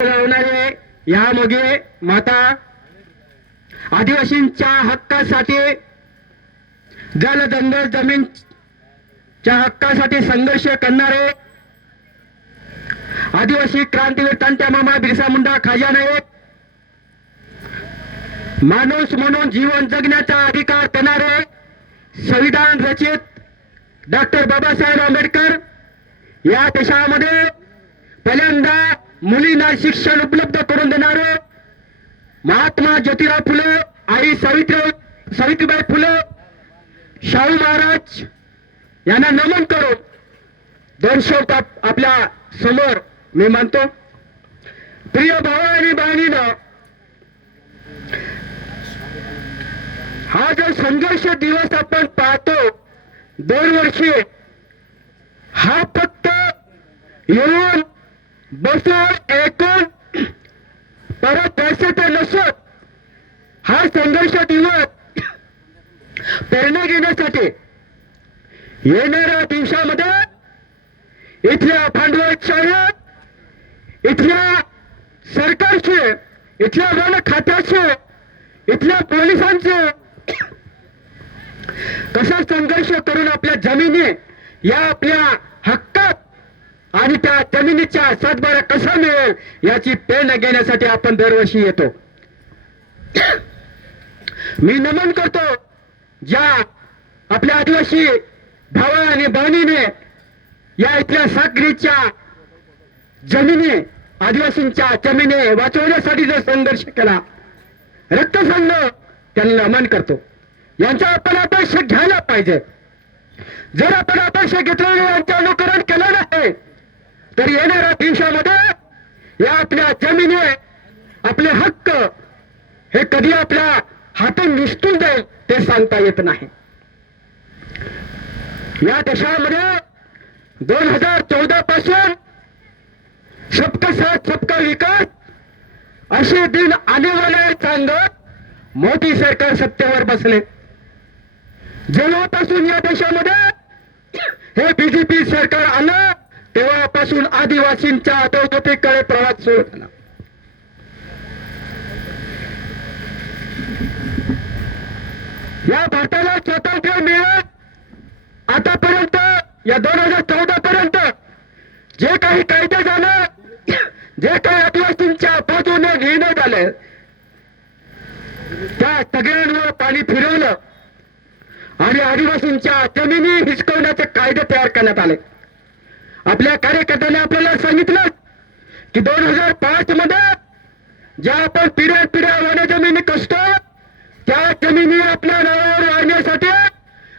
लावणारे या मोगे माता आदिवासींच्या हक्कासाठी जल जंगल जमीनच्या हक्कासाठी संघर्ष करणारे आदिवासी क्रांतीवीर तांत्या मामा बिरसा मुंडा खाजा नाईक माणूस म्हणून जीवन जगण्याचा अधिकार देणारे संविधान रचित डॉक्टर बाबासाहेब आंबेडकर या देशामध्ये पहिल्यांदा मुलींना शिक्षण उपलब्ध करून देणार महात्मा ज्योतिराव फुले आई सावित्री सावित्रीबाई फुले शाहू महाराज यांना नमन करून दोन शब्द आपल्यासमोर मी मानतो. प्रिय भाऊ आणि बहिणीनं हा जो संघर्ष दिवस आपण पाहतो दरवर्षी हा फक्त येऊन बसून ऐकून परत पैसे नसत हा संघर्ष दिवस प्रेरणा घेण्यासाठी येणाऱ्या दिवसामध्ये इथल्या भांडवलशाही इथल्या सरकारचे इथल्या वन खात्याचे इथल्या पोलिसांचे कसा संघर्ष करून आपल्या जमिनी या आपल्या आणि त्या जमिनीच्या सातबारा कसा मिळेल याची प्रेरणा घेण्यासाठी आपण दरवर्षी येतो. मी नमन करतो ज्या आपल्या आदिवासी भावा आणि बहिणीने या इथल्या सागरीच्या जमिनी आदिवासींच्या जमिनी वाचवण्यासाठी जर संघर्ष केला रक्तसंघ त्यांना नमन करतो. यांचा आपण अपेक्ष घ्यायला पाहिजे. जर आपण अपेक्ष घेतलेले यांचे अनुकरण केलं नाही तर येणाऱ्या दिवसामध्ये या आपल्या जमिनी आपले हक्क हे कधी आपल्या हातून निसटून जाईल ते सांगता येत नाही. या देशामध्ये दोन हजार चौदा पासून सबका साथ सबका विकास असे दिन आले वाले सांगत मोदी सरकार सत्तेवर बसले. जेव्हापासून या देशामध्ये हे बीजेपी सरकार आलं तेव्हापासून आदिवासींच्या अधोगतीकडे प्रवास सुरू झाला. या भारताला स्वातंत्र्य मिळत आतापर्यंत या दोन हजार चौदा पर्यंत जे काही कायदे झालं जे काही आदिवासींच्या बाजूने निर्णय झाले त्या सगळ्यांवर पाणी फिरवलं आणि आदिवासींच्या जमिनी हिसकवण्याचे कायदे तयार करण्यात आले. आपल्या कार्यकर्त्याने आपल्याला सांगितलं की दोन हजार पाच मध्ये ज्या आपण पिढ्या पिढ्या वाण्या जमिनी कसतो त्या जमिनी आपल्या नावावर वाढण्यासाठी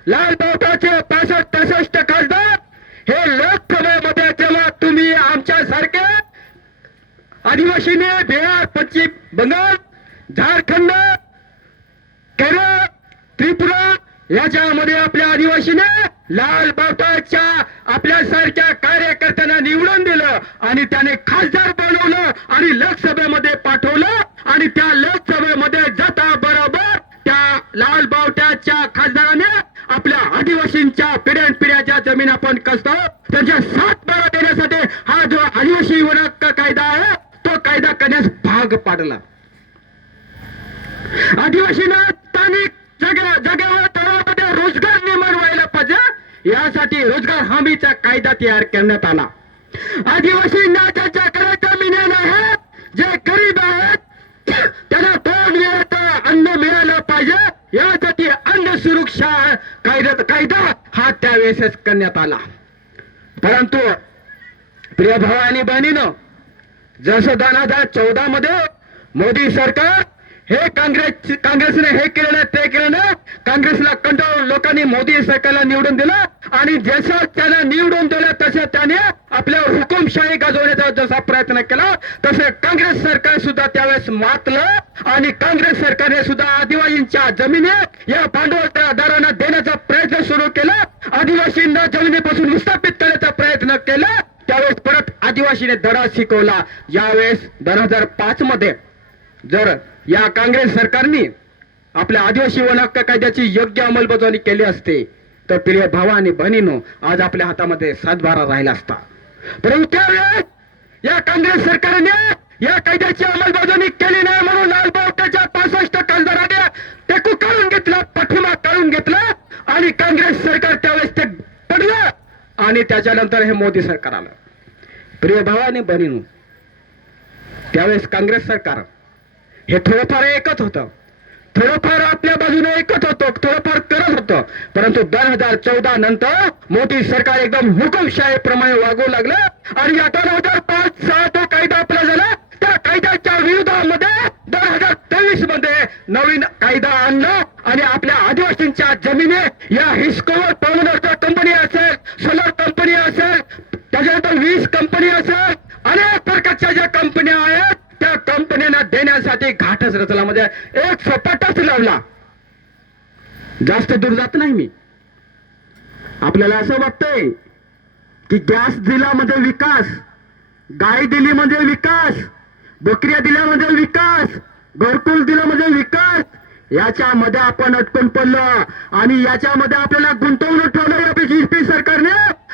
लाल बावटाचे पासष्ट पासष्ट खासदार हे लोकसभेमध्ये जेव्हा तुम्ही आमच्यासारखे आदिवासीने बिहार पश्चिम बंगाल झारखंड केरळ त्रिपुरा याच्यामध्ये आपल्या आदिवासीने लाल बावटाच्या आपल्यासारख्या कार्यकर्त्यांना निवडून दिलं आणि त्याने खासदार बनवलं आणि लोकसभेमध्ये पाठवलं आणि त्या लोकसभेमध्ये जाता बरोबर त्या लाल बावट्याच्या खासदाराने आपल्या आदिवासींच्या पिढ्यान पिढ्याच्या जमीन आपण कसतो? त्यांच्या सात बारा देण्यासाठी हा जो आदिवासी वन कायदा आहे तो कायदा करण्यास भाग पाडला आदिवासींना स्थानिक जागे जागेवर तळामध्ये रोजगार निर्माण व्हायला पाहिजे यासाठी रोजगार हमीचा तयार करण्यात आला. आदिवासींना कराच्या जमिनी आहेत. जे गरीब आहेत त्यांना दोन वेळेचं अन्न मिळालं पाहिजे. यासाठी अन्न सुरक्षा कायदा कायदा हा त्यावेळेस करण्यात आला. परंतु प्रिय भाऊ आणि बहिणीनं जसं दोन हजार चौदा मध्ये मोदी सरकार हे काँग्रेस काँग्रेसने हे केलं ते केलं ना काँग्रेसला कंटाळून लोकांनी मोदी सरकारला निवडून दिलं आणि जसं त्याला निवडून दिलं तसं त्याने आपल्या हुकुमशाही गाजवण्याचा जसा प्रयत्न केला तसं काँग्रेस सरकार सुद्धा त्यावेळेस मातलं आणि काँग्रेस सरकारने सुद्धा आदिवासींच्या जमिनी या भांडवलदारांना देण्याचा प्रयत्न सुरू केला. आदिवासींना जमिनीपासून विस्थापित करण्याचा प्रयत्न केला. त्यावेळेस परत आदिवासीने धडा शिकवला. यावेळेस दोन हजार पाच मध्ये जर या काँग्रेस सरकारने आपल्या आदिवासी वन हक्क कायद्याची योग्य अंमलबजावणी केली असते तर प्रिय भावा आणि बहिणीनो आज आपल्या हातामध्ये सातबारा राहिला असता. परंतु त्यावेळेस या काँग्रेस सरकारने या कायद्याची अंमलबजावणी केली नाही म्हणून लालबावट्याच्या त्याच्या पासष्ट खासदाराने ते कुकाळून घेतलं पाठिंबा काढून घेतला आणि काँग्रेस सरकार त्यावेळेस ते पडलं आणि त्याच्यानंतर हे मोदी सरकार आलं. प्रिय भावाने बहिणीनो त्यावेळेस काँग्रेस सरकार हे थोडंफार एकच होतं. थोडंफार आपल्या बाजूने एकच होतो थोडंफार करत होतं. परंतु दोन हजार चौदा नंतर मोदी सरकार एकदम हुकुमशाहीप्रमाणे वागू लागलं आणि या दोन हजार पाच सहा तो कायदा आपला झाला त्या कायद्याच्या विरोधामध्ये दोन हजार तेवीसमध्ये नवीन कायदा आणला आणि आपल्या आदिवासींच्या जमिनी या हिस्कोवर टर्मिनलच्या कंपनी असेल सोलर कंपनी असेल त्याच्यानंतर वीज कंपनी असेल घाटच एक सपाटाच लावला. जास्त दूर जात नाही मी. आपल्याला असं वाटतंय की गॅस दिला म्हणजे विकास गाय दिली म्हणजे विकास बकऱ्या दिल्या म्हणजे विकास घरकुल दिलं म्हणजे विकास याच्यामध्ये आपण अटकून पडलो आणि याच्यामध्ये आपल्याला गुंतवणूक ठेवलं या बीजेपी सरकारने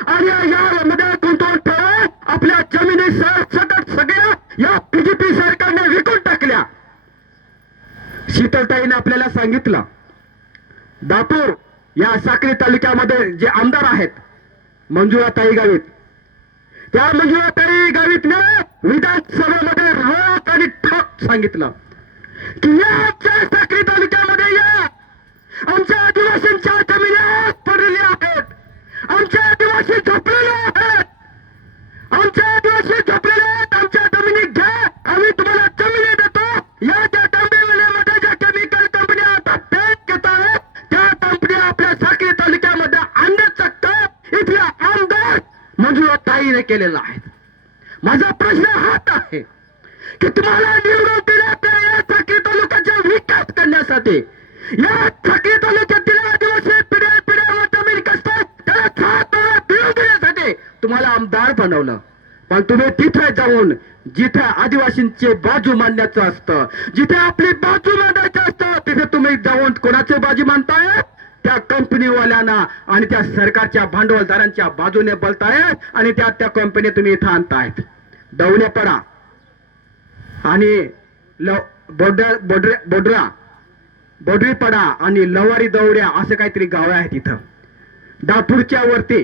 आणि यामध्ये गुंतवणूक ठेवून आपल्या जमिनी सकट सगळ्या या बीजेपी सरकारने विकून टाकल्या. शीतलताईने आपल्याला सांगितलं दापूर या साक्री तालुक्यामध्ये जे आमदार आहेत मंजुळाताई गावित. त्या मंजुळाताई गावितने विधानसभेमध्ये रोख आणि ठोक सांगितलं की या साक्री तालुक्यामध्ये या आमच्या आदिवासींच्या जमिनी पडलेल्या आहेत. आमच्या आदिवासी झोपलेले आहेत. आमच्या आदिवासी झोपलेले आहेत. आमच्या जमिनी घ्या. आम्ही तुम्हाला जमिनी देतो. या त्या आमदार मंजुळाताईने केलेला आहे. माझा प्रश्न हाच आहे की तुम्हाला निवडून दिल्या त्या या थकी तालुक्याचा विकास करण्यासाठी या थकी तालुक्यातील आदिवासी पिढ्या पिढ्यावर जमीन कसतात त्याला सात वेळा देण्यासाठी तुम्हाला आमदार बनवलं. पण तुम्ही तिथे जाऊन जिथे आदिवासींचे बाजू मांडण्याचं असतं जिथे आपली बाजू मांडायचं असतं तिथे तुम्ही जाऊन कोणाचे बाजू मानताय त्या कंपनीवाल्यांना आणि त्या सरकारच्या भांडवलदारांच्या बाजूने बोलतायत आणि त्या त्या कंपनी तुम्ही इथं आणतायत. दौण्यापडा आणि ल बोड्र बोड्रे बोड्रा बोडरीपडा आणि लवारी दौड्या असं काहीतरी गाव आहेत इथं दापूरच्या वरती.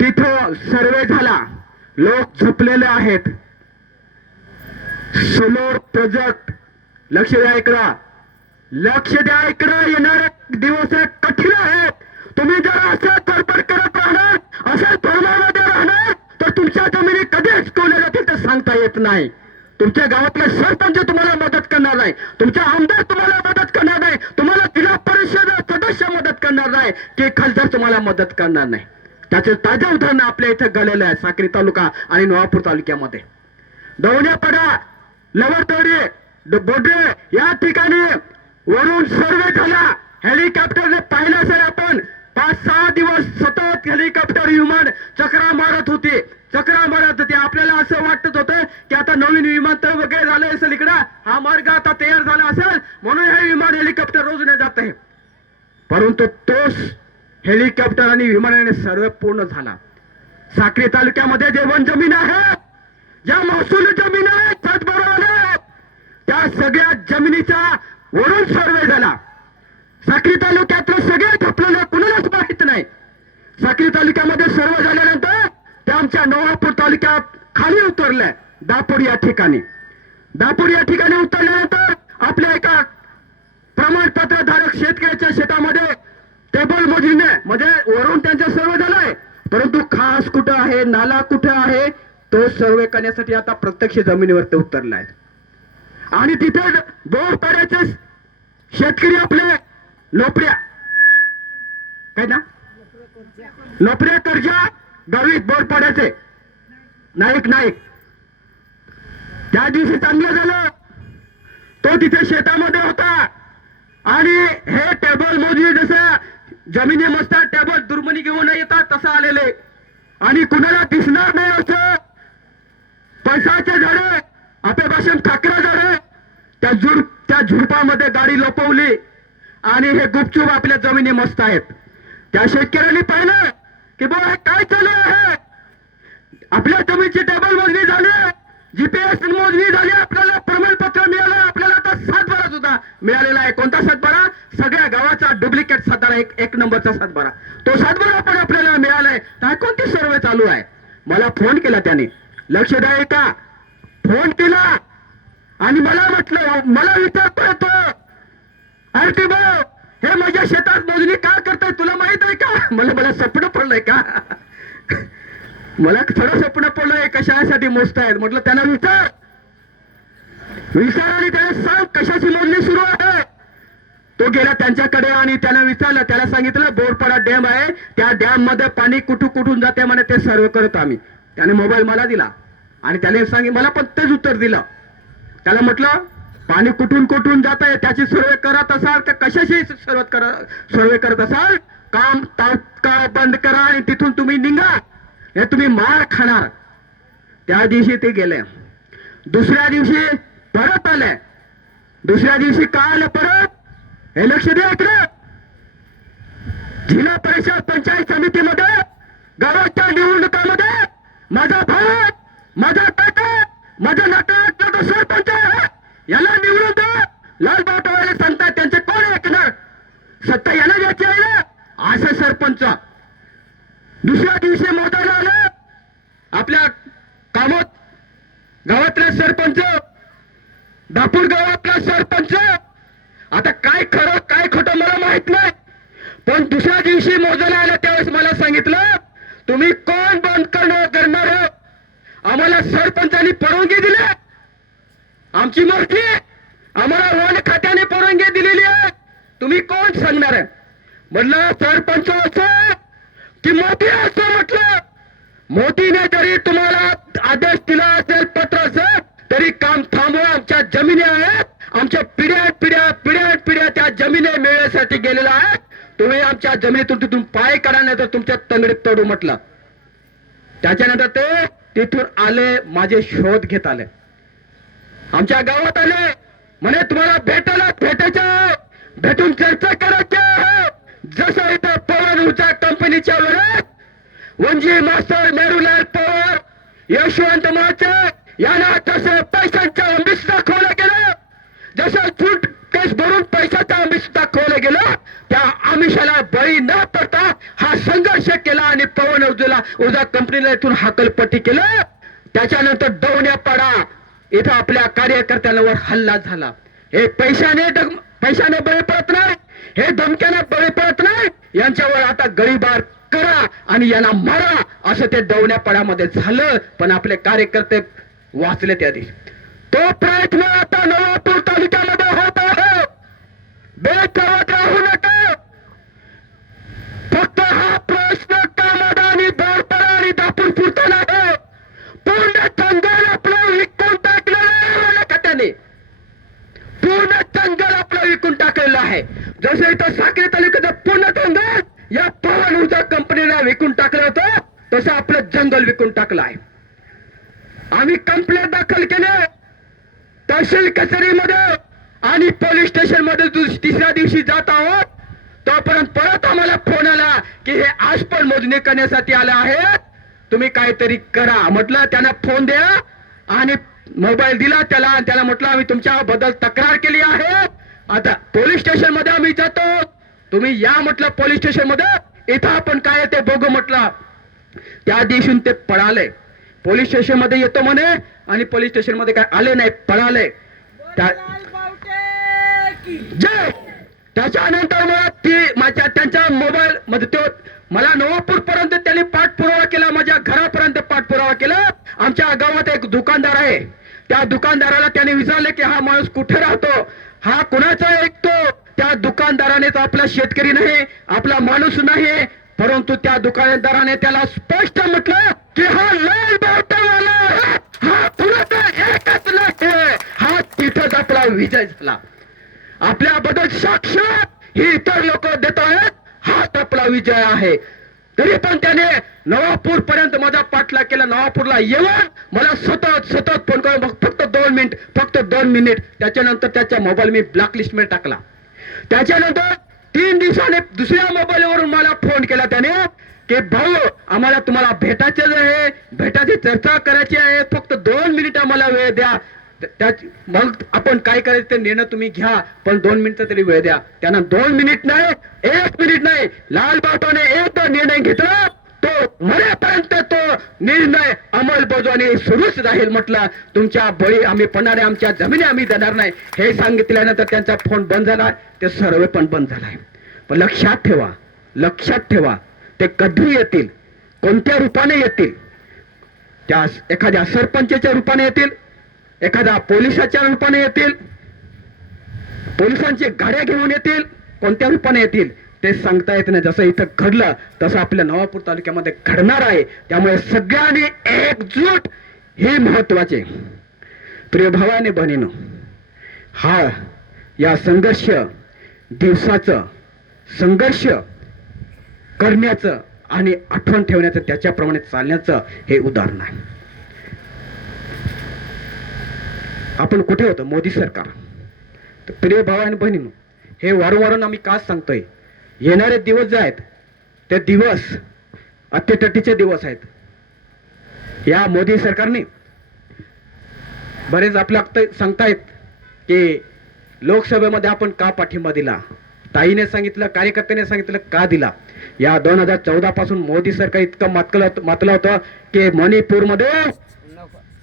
तिथं सर्वे झाला. लोक झोपलेले आहेत. समोर प्रोजेक्ट लक्ष द्या इकडं. लक्ष द्या इकडं येणारे दिवस कठीण आहेत. तुम्ही जर असं करपड करत राहणार असं धर्मामध्ये राहणार तर तुमच्या जमिनी कधी हिसकवल्या जातील ते सांगता येत नाही. तुमच्या गावातले सरपंच तुम्हाला मदत करणार नाही. तुमच्या आमदार तुम्हाला मदत करणार नाही. तुम्हाला जिल्हा परिषद सदस्य मदत करणार नाही. की खासदार तुम्हाला मदत करणार नाही. त्याचे ताजे उदाहरण आपल्या इथे घडलेलं आहे साक्री तालुका आणि नवापूर तालुक्यामध्ये. दौण्यापडा लवडतोडे बोडे या ठिकाणी वरून सर्वे झाला. हेलिकॉप्टर पाहिलं असेल आपण पाच सहा दिवस सतत हेलिकॉप्टर विमान चक्रा मारत होते. चक्रा मारत होते. आपल्याला असं वाटत होतं की आता नवीन विमानतळ वगैरे झालं असेल इकडं हा मार्ग आता तयार झाला असेल म्हणून हे विमान हेलिकॉप्टर रोज जात आहे. परंतु तोच हेलिकॉप्टर आणि विमानाने सर्व पूर्ण झाला. साक्री तालुक्यामध्ये जे वन जमीन आहे ज्या महसूल जमीन आहेत त्याचबरोबर त्या सगळ्या जमिनीचा वरून सर्वे झाला. साक्री तालुक्यातलं सगळे झोपलेलं कुणालाच माहीत नाही. साक्री तालुक्यामध्ये सर्व झाल्यानंतर ते आमच्या नवापूर तालुक्यात खाली उतरलंय दापूर या ठिकाणी. दापूर या ठिकाणी उतरल्यानंतर आपल्या एका प्रमाणपत्र धारक शेतकऱ्याच्या शेतामध्ये टेबल मोजणीने म्हणजे वरून त्यांचा सर्व झालाय परंतु खास कुठं आहे नाला कुठं आहे तो सर्वे करण्यासाठी आता प्रत्यक्ष जमिनीवरती उतरलाय आणि तिथे बोर पाड्याचे शेतकरी आपले लोपऱ्या. काय ना लोपऱ्या कर्जा गावीत बोरपाड्याचे. नाईक नाईक. त्या दिवशी चांगलं झालं. तो तिथे शेतामध्ये होता. आणि हे टेबल मोजणी जसं जमिनी मस्तात टेबल दुर्मणी घेऊन येतात तसं आलेले. आणि कुणाला दिसणार नाही असं. पैसाचे झाडे आपल्या भाषण ठाकरा झाडे. त्या झुडप त्या झुडपामध्ये गाडी लपवली आणि हे गुपचूप आपल्या जमिनी मस्त आहेत. त्या शेतकऱ्यांनी पाहिलं की बाबा हे काय चालू आहे? आपल्या जमिनीची टेबल मोजणी झाली. जीपीएस मोजणी झाली. आपल्याला प्रमाणपत्र मिळालं. आपल्याला आता सातबारा सुद्धा मिळालेला आहे. कोणता सातबारा? सगळ्या गावाचा डुप्लिकेट सातबारा. एक एक नंबरचा सातबारा. तो सातबारा पण आपल्याला मिळालाय. तर कोणती सर्वे चालू आहे? मला फोन केला त्याने. लक्ष द्या का फोन केला. आणि मला म्हटलं मला विचारतोय तो. अरे भाऊ हे माझ्या शेतात मोजणी का करताय तुला माहीत आहे का? मला मला स्वप्न पडलंय का? मला थोडं स्वप्न पडलंय कशासाठी मोजतायत? म्हटलं त्यांना विचार. विचार आणि त्याला सांग कशाची मोजणी सुरू आहे. तो गेला त्यांच्याकडे आणि त्याला विचारलं त्याला सांगितलं बोरपाडा डॅम आहे त्या डॅममध्ये पाणी कुठून कुठून जाते म्हणे ते सर्व करत आम्ही. त्याने मोबाईल मला दिला. आणि त्याने सांगितलं मला पण तेच उत्तर दिलं. त्याला म्हटलं पाणी कुठून कुठून जात आहे त्याची सर्वे करत असाल तर कशाशी सर्व सर्वे करत असाल? काम तात्काळ बंद करा आणि तिथून तुम्ही निघा. हे तुम्ही मार खाणार. त्या दिवशी ते गेले. दुसऱ्या दिवशी परत आले. दुसऱ्या दिवशी का आलं परत? हे लक्ष द्या इकडे. जिल्हा परिषद पंचायत समितीमध्ये गावाच्या निवडणुकामध्ये माझा भाऊ माझा ताकद माझ्या नाटक सरपंच आहे याला निवडून द्या लाल बावटावाले सांगतात त्यांचे कोण ऐकणार सत्ता याला घ्यायची आहे ना? असं सरपंच. दुसऱ्या दिवशी मोदाला आलं. आपल्या कामोत गावातला सरपंच. दापूर गावातला सरपंच. आता काय खरं काय खोटं मला माहीत नाही. पण दुसऱ्या दिवशी मोजायला आलं त्यावेळेस मला सांगितलं तुम्ही कोण बंद करणार करणार हो? आम्हाला सरपंचांनी परवानगी दिली आमची मोठी आम्हाला वन खात्याने परवानगी दिलेली आहे. तुम्ही कोण सांगणार आहे? म्हटलं सरपंच असं की मोठी असं म्हटलं. मोदीने जरी तुम्हाला आदेश दिला असेल पत्र असेल तरी काम थांबवा. आमच्या जमिनी आहेत. आमच्या पिढ्या पिढ्या पिढ्या पिढ्या त्या जमिनी मिळण्यासाठी गेलेल्या आहेत. तुम्ही आमच्या जमिनीतून तिथून पाय काढा नाही तर तुमच्या तंगडीत तोडू म्हटलं. त्याच्यानंतर ते तिथून आले माझे शोध घेत आले. आमच्या गावात आले म्हणे तुम्हाला भेटायला भेटायचं. भेटून चर्चा करायची. जसं इथं पवन ऊर्जा कंपनीच्या वेळेस वंजी मास्टर नेहरूलाल पवार यशवंत महाचे यांना तसं पैशांच्या अमिष दाखवलं गेलं. जसं झूट केस भरून पैशाचा अमिष दाखवलं गेलं. त्या आमिषाला बळी न पडता हा संघर्ष केला आणि पवन ऊर्जेला ऊर्जा कंपनीला इथून हाकलपट्टी केलं. त्याच्यानंतर दवण्यापाडा इथं आपल्या कार्यकर्त्यांवर हल्ला झाला. हे पैशाने पैशाने बळी पडत नाही हे धमक्याने बळी पडत नाही. यांच्यावर आता गळीबार करा आणि यांना मारा असं ते दवण्यापाड्यामध्ये झालं. पण आपले कार्यकर्ते वाचले त्या तो प्रयत्न आता नवापूर तो बेचावत राहू नका फक्त हा प्रश्न कामादा आणि बोरपाडा आणि दापूर पुरता नाही पूर्ण जंगल आपलं विकून टाकलेलं आहे त्याने? पूर्ण जंगल आपलं विकून टाकलेलं आहे. जसं इथं साखरे तालुक्याचं पूर्ण जंगल या पवन ऊर्जा कंपनीला विकून टाकलं होतं तसं आपलं जंगल विकून टाकलं आहे. आम्ही कंप्लेंट दाखल केले तहसील कचेरीमध्ये आणि पोलीस स्टेशनमध्ये तिसऱ्या दिवशी जात आहोत तोपर्यंत परत आम्हाला फोन आला की हे आज पण मोजणी करण्यासाठी आले आहेत. तुम्ही काहीतरी करा. म्हटलं त्यांना फोन द्या आणि मोबाईल दिला त्याला आणि त्याला म्हटलं आम्ही तुमच्या बद्दल तक्रार केली आहे. आता पोलीस स्टेशनमध्ये आम्ही जातो. तुम्ही या म्हटलं पोलीस स्टेशनमध्ये. इथं आपण काय ते बघू म्हटलं. त्या दिवशी ते पळाले. पोलीस स्टेशनमध्ये येतो म्हणे आणि पोलीस स्टेशनमध्ये काय आले नाही पळाले. त्या जय त्याच्यानंतर मला ती माझ्या त्यांच्या मोबाईल मध्ये तो मला नवापूर पर्यंत त्यांनी पाठपुरावा केला माझ्या घरापर्यंत पाठपुरावा केला. आमच्या गावात एक दुकानदार आहे. त्या दुकानदाराला त्याने विचारले की हा माणूस कुठे राहतो? हा कुणाचा ऐकतो त्या दुकानदाराने आपला शेतकरी नाही आपला माणूस नाही परंतु त्या दुकानदाराने त्याला स्पष्ट म्हटलं की हा लाल बावटावाला हा कुणाचा एकच नाही. हा तिथंच आपला विजय झाला. आपल्याबद्दल साक्षात ही इतर लोक देत आहेत. हाच आपला विजय आहे. तरी पण त्याने नवापूर पर्यंत माझा पाठलाग केला. नवापूरला येऊन मला सतत सतत फोन करून फक्त दोन मिनिट फक्त दोन मिनिट त्याच्यानंतर त्याचा मोबाईल मी ब्लॅकलिस्टमध्ये टाकला. त्याच्यानंतर तीन दिवसाने दुसऱ्या मोबाईलवरून मला फोन केला त्याने की भाऊ आम्हाला तुम्हाला भेटायचं आहे. भेटायची चर्चा करायची आहे. फक्त दोन मिनिट आम्हाला वेळ द्या. त्याच मग आपण काय करायचं ते निर्णय तुम्ही घ्या पण दोन मिनिटं तरी वेळ द्या. त्यांना दोन मिनिट नाही एक मिनिट नाही. लाल बाबाने एक निर्णय घेतला तो मरेपर्यंत तो निर्णय अंमलबजावणी सुरूच राहील म्हटलं. तुमच्या बळी आम्ही पडणारे आमच्या जमिनी आम्ही देणार नाही. हे सांगितल्यानंतर त्यांचा फोन बंद झाला ते सर्वे पण बंद झालाय. पण लक्षात ठेवा लक्षात ठेवा ते कधी येतील कोणत्या रूपाने येतील? त्या एखाद्या सरपंचाच्या रूपाने येतील एखाद्या पोलिसाच्या रूपाने येतील पोलिसांचे गाड्या घेऊन येतील कोणत्या रूपाने येतील ते सांगता येत नाही. जसं इथं घडलं तसं आपल्या नवापूर तालुक्यामध्ये घडणार आहे. त्यामुळे सगळ्यांनी एकजूट हे महत्त्वाचे. प्रिय भावाने बहिणीनं हा या संघर्ष दिवसाचं संघर्ष करण्याचं आणि आठवण ठेवण्याचं त्याच्याप्रमाणे चालण्याचं हे उदाहरण आहे. आपण कुठे होतो? मोदी सरकार. तर प्रिय भावा आणि बहिणी हे वारंवार आम्ही का सांगतोय? येणारे दिवस जे आहेत ते दिवस अत्यटटीचे दिवस आहेत. या मोदी सरकारने बरेच आपल्या सांगतायत की लोकसभेमध्ये आपण का पाठिंबा दिला? ताईने सांगितलं कार्यकर्त्याने सांगितलं का दिला? या दोन हजार चौदा पासून मोदी सरकार इतकं मातलं मातलं होतं की मणिपूरमध्ये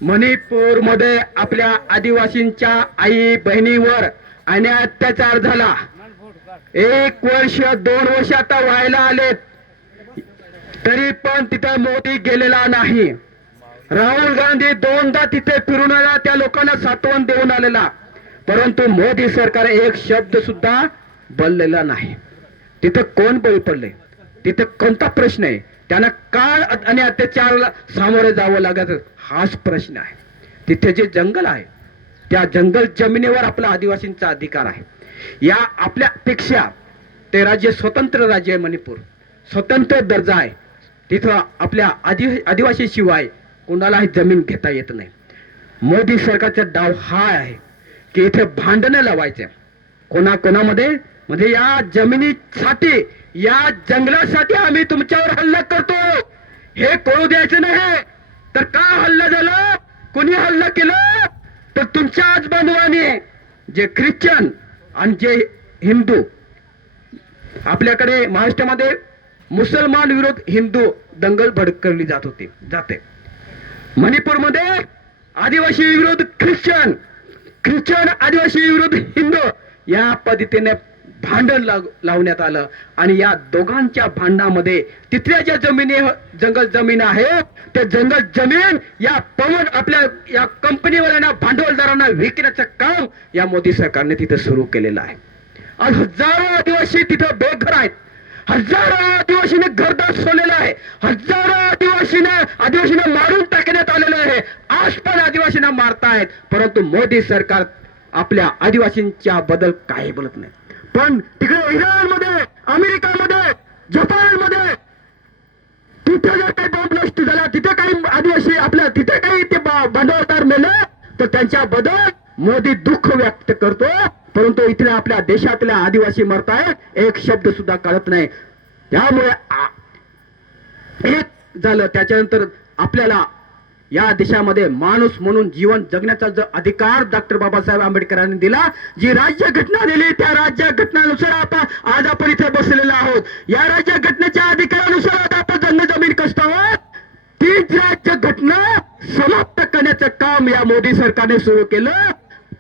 मणिपूरमध्ये आपल्या आदिवासींच्या आई बहिणीवर आणि अत्याचार झाला. एक वर्ष दोन वर्ष आता व्हायला आलेत. तरी पण तिथं मोदी गेलेला नाही. राहुल गांधी दोनदा तिथे फिरून आला त्या लोकांना सातवण देऊन आलेला. परंतु मोदी सरकार एक शब्द सुद्धा बोललेला नाही. तिथे कोण बळी पडले तिथे कोणता प्रश्न आहे? त्यांना काय आणि अत्याचाराला सामोरे जावं लागत हाच प्रश्न आहे. तिथे जे जंगल आहे त्या जंगल जमिनीवर आपला आदिवासींचा अधिकार आहे. या आपल्यापेक्षा ते राज्य स्वतंत्र राज्य आहे मणिपूर. स्वतंत्र दर्जा आहे. तिथं आपल्या आदि आदिवासी शिवाय कोणालाही जमीन घेता येत नाही. मोदी सरकारचा डाव हा आहे की इथे भांडणं लावायचे. कोणा कोणामध्ये म्हणजे या जमिनीसाठी या जंगलासाठी आम्ही तुमच्यावर हल्ला करतो. हे कळू द्यायचं नाही. तर का हल्ला झाला? कोणी हल्ला केला? तर तुमच्याच बांधवाने जे ख्रिश्चन आणि जे हिंदू आपल्याकडे महाराष्ट्रामध्ये मुसलमान विरोध हिंदू दंगल भडकवली जात होती जाते. मणिपूरमध्ये आदिवासी विरोध ख्रिश्चन ख्रिश्चन आदिवासी विरोध हिंदू या पद्धतीने भांडण लाव- लावण्यात आलं. आणि या दोघांच्या भांडणामध्ये तिथल्या ज्या जमिनी जंगल जमीन आहे त्या जंगल जमीन या पवन आपल्या या कंपनीवाल्यांना भांडवलदारांना विकण्याचं काम या मोदी सरकारने तिथे सुरू केलेलं आहे. आज हजारो आदिवासी तिथं बेघर आहेत. हजारो आदिवासीने घरदार सोडलेलं आहे. हजारो आदिवासीने आदिवासींना मारून टाकण्यात आलेलं आहे. आज पण आदिवासींना मारतायत. परंतु मोदी सरकार आपल्या आदिवासींच्या बद्दल काही बोलत नाही. पण तिकडे इराणमध्ये अमेरिकामध्ये जपानमध्ये तिथे जर काही बॉम्ब ब्लास्ट झाला तिथे काही आदिवासी आपल्या तिथे काही ते बांधवतार मेले तर त्यांच्याबद्दल मोदी दुःख व्यक्त करतो. परंतु इथल्या आपल्या देशातल्या आदिवासी मरतायत एक शब्द सुद्धा कळत नाही. त्यामुळे एक झालं त्याच्यानंतर आपल्याला या देशामध्ये माणूस म्हणून जीवन जगण्याचा जो अधिकार डॉक्टर बाबासाहेब आंबेडकरांनी दिला जी राज्य घटना दिली त्या राज्य घटनानुसार आपण आज आपण इथे बसलेलो आहोत. या राज्य घटनेच्या अधिकारानुसार आज आपण जन्म जमीन कष्ट आहोत. तीच राज्य घटना समाप्त करण्याचं काम या मोदी सरकारने सुरू केलं.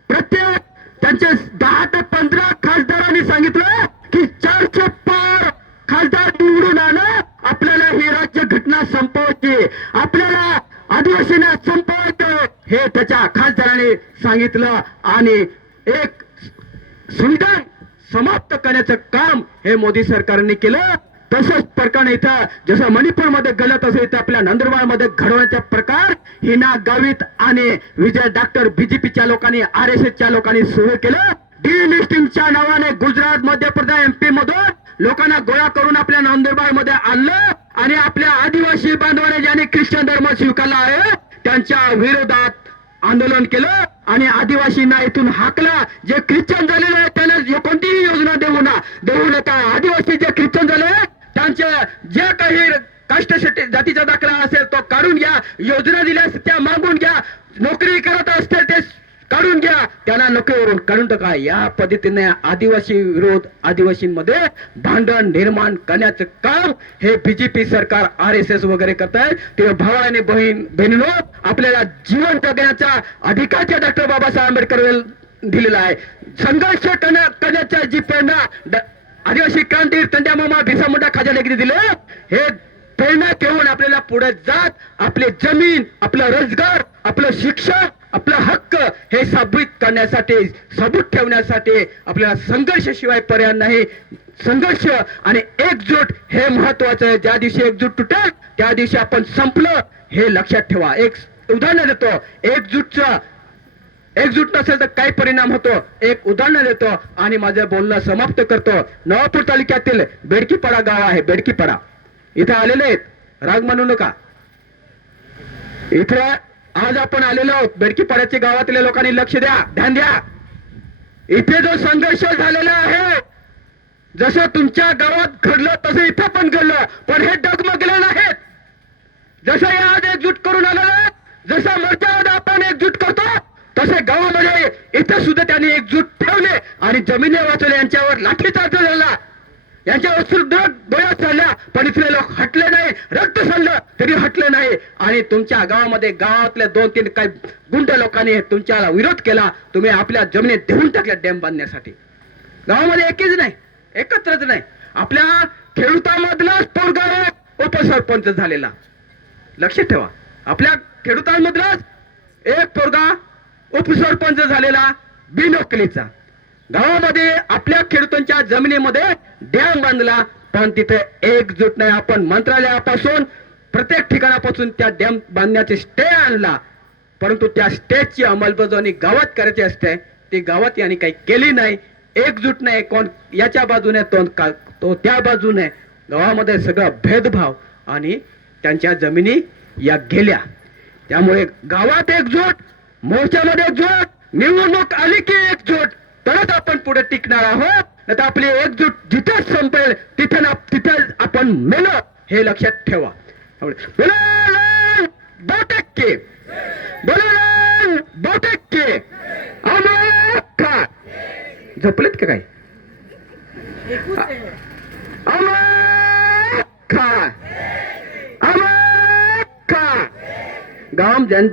प्रत्येक त्यांचे दहा ते पंधरा खासदारांनी सांगितलं की चारशे पार खासदार निवडून आलं आपल्याला ही राज्य घटना संपवायची आपल्याला आदिवासींना संपवायचं हे त्याच्या खासदाराने सांगितलं आणि एक संविधान समाप्त करण्याचं काम हे मोदी सरकारने केलं. तसंच प्रकारे इथं जसं मणिपूरमध्ये गलत असेल इथं आपल्या नंदुरबारमध्ये घडवण्याचा प्रकार हिना गावित आणि विजय डॉक्टर बीजेपीच्या लोकांनी आर एस एसच्या लोकांनी सुरू केलं. डिलिस्टिंगच्या नावाने गुजरात मध्य प्रदेश एमपी मधून लोकांना गोळा करून आपल्या नंदुरबारमध्ये आणलं आणि आपल्या आदिवासी बांधवाने ज्यांनी ख्रिश्चन धर्म स्वीकारला आहे त्यांच्या विरोधात आंदोलन केलं आणि आदिवासींना इथून हाकला. जे ख्रिश्चन झालेले आहेत त्यांना कोणतीही योजना देऊ ना देऊ नका. आदिवासी जे ख्रिश्चन झाले त्यांचे जे काही कष्ट जातीचा दाखला असेल तो काढून घ्या योजना दिल्यास त्या मागून घ्या. नोकरी करत असतील ते काढून घ्या. त्यांना नोकरीवरून काढून टाका या पद्धतीने आदिवासी विरोध आदिवासींमध्ये भांडण निर्माण करण्याचं काम हे बीजेपी सरकार आर एस एस वगैरे करत आहे ते भावा आणि बहीण बहिणीनो आपल्याला जीवन जगण्याचा अधिकारच्या डॉक्टर बाबासाहेब आंबेडकर दिलेला आहे. संघर्ष करण्याच्या जी प्रेरणा आदिवासी क्रांती तंड्या मामा भिसा मुंडा खाजा लेकरी दिले हे प्रेरणा घेऊन आपल्याला पुढे जात आपले जमीन आपला रोजगार आपलं शिक्षण आपला हक्क हे साबित करण्यासाठी सबूत ठेवण्यासाठी आपल्याला संघर्षशिवाय पर्याय नाही. संघर्ष आणि एकजूट हे महत्वाचं आहे. ज्या दिवशी एकजूट तुटेल त्या दिवशी आपण संपलं हे लक्षात ठेवा. एक उदाहरण देतो. एकजूटचं एकजूट नसेल तर काय परिणाम होतो. एक उदाहरण देतो आणि माझं बोलणं समाप्त करतो. नवापूर तालुक्यातील बेडकीपाडा गाव आहे. बेडकीपाडा. इथे आलेले आहेत. राग म्हणू नका. इथे आज आपण आलेलो आहोत. बेडकीपाड्याच्या गावातल्या लोकांनी लक्ष द्या ध्यान द्या. इथे जो संघर्ष झालेला आहे जसं तुमच्या गावात घडलं तसं इथं पण घडलं पण हे डगमगले नाहीत. जसं हे आज एकजूट करून आलेलं जसं मोर्चावर आपण एकजूट करतो तसे गावामध्ये इथं सुद्धा त्यांनी एकजूट ठेवले आणि जमिनी वाचवले यांच्यावर लाठीचार्ज झाला. यांच्यावर सुद्धा गोळ्या चालल्या. पण इथले लोक हटले नाही. रक्त चाललं. तरी हटले नाही. आणि तुमच्या गावामध्ये गावातल्या दोन तीन काही गुंड लोकांनी तुमच्याला विरोध केला. तुम्ही आपल्या जमिनीत देऊन टाकल्या डॅम बांधण्यासाठी. गावामध्ये एकच नाही. एकत्रच नाही. आपल्या खेडूतामधलाच पोरगा उपसरपंच झालेला. लक्षात ठेवा. आपल्या खेडूतांमधलाच एक पोरगा उपसरपंच झालेला बिनोकलीचा. गावामध्ये आपल्या खेडूतांच्या जमिनीमध्ये डॅम बांधला पण तिथे एकजूट नाही. आपण मंत्रालयापासून प्रत्येक ठिकाणापासून त्या डॅम बांधण्याचे स्टे आणला. परंतु त्या स्टेजची अंमलबजावणी गावात करायची असते. ती गावात यांनी काही केली नाही. एकजूट नाही. कोण याच्या बाजूने तो का- तो त्या बाजूने. गावामध्ये सगळा भेदभाव आणि त्यांच्या जमिनी या गेल्या. त्यामुळे गावात एकजूट मोर्चामध्ये एकजूट निवडणूक आली की एकजूट. तरच आपण पुढे टिकणार आहोत. नाही तर आपली एकजूट जिथेच संपेल तिथे ना तिथे आपण मेलो. हे लक्षात ठेवा. बोला बहुटक्के बोला बहुटक्के अमोखा झोपलेत का काय एकूच आहे अमोखा अमोखा गाम जन